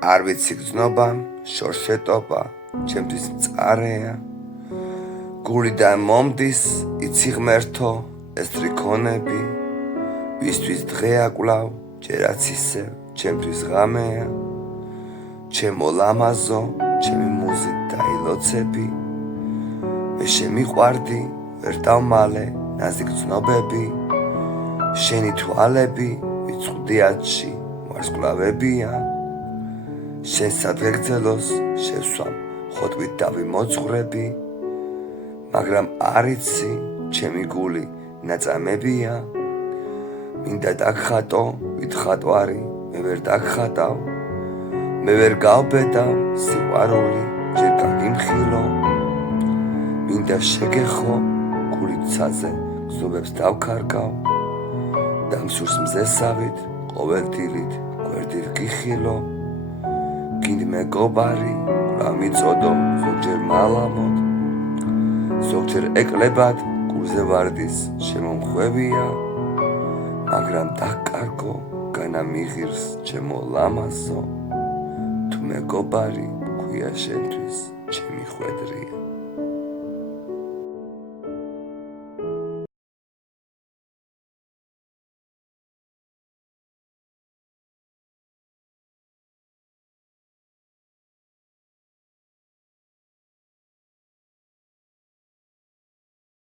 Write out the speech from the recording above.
არ ვიცი გრძნობა, შორშეტობა, ჩემთვის მწარეა. გულიდან მომდის, იცი ღმერთო, ეს ტრიქონები, ვისთვის დღეა კვლავ, ჯერაც ისევ, ჩემთვის ღამეა. ჩემო ლამაზო, ჩემი მუზით დაილოცები, მე შემიყვარდი, ვერ დავმალე, ნაზი გრძნობები, შენი თვალები, ვიწყდიათში, ვარსკვლავებია. შენ სადღეგრძელოს შევსვამ, ხოტვით დავიმოძღვრები, მაგრამ არ იცი, ჩემი გული ნაწამებია. მინდა დაგხატო, ვითხატვარი, მე ვერ დაგხატავ, მე ვერ გავბედავ, სიყვარული ჯერ გაგიმხილო. მინდა შეგეხო, გულით ცაზე, გრძნობებს დავქარგავ, დამსურს მზესავით, ყოველ დილით გვერდით გიხილო. გინდ მეგობარი, კვლავ მიწოდო, ზოგჯერ მალამოდ, ზოგჯერ ეკლებად, გულზე ვარდის შემომხვევია, მაგრამ დაკარგო, განა მიღირს ჩემო ლამაზო, თუ მეგობარი, ქვია შენთვის, ჩემი ხვედრია.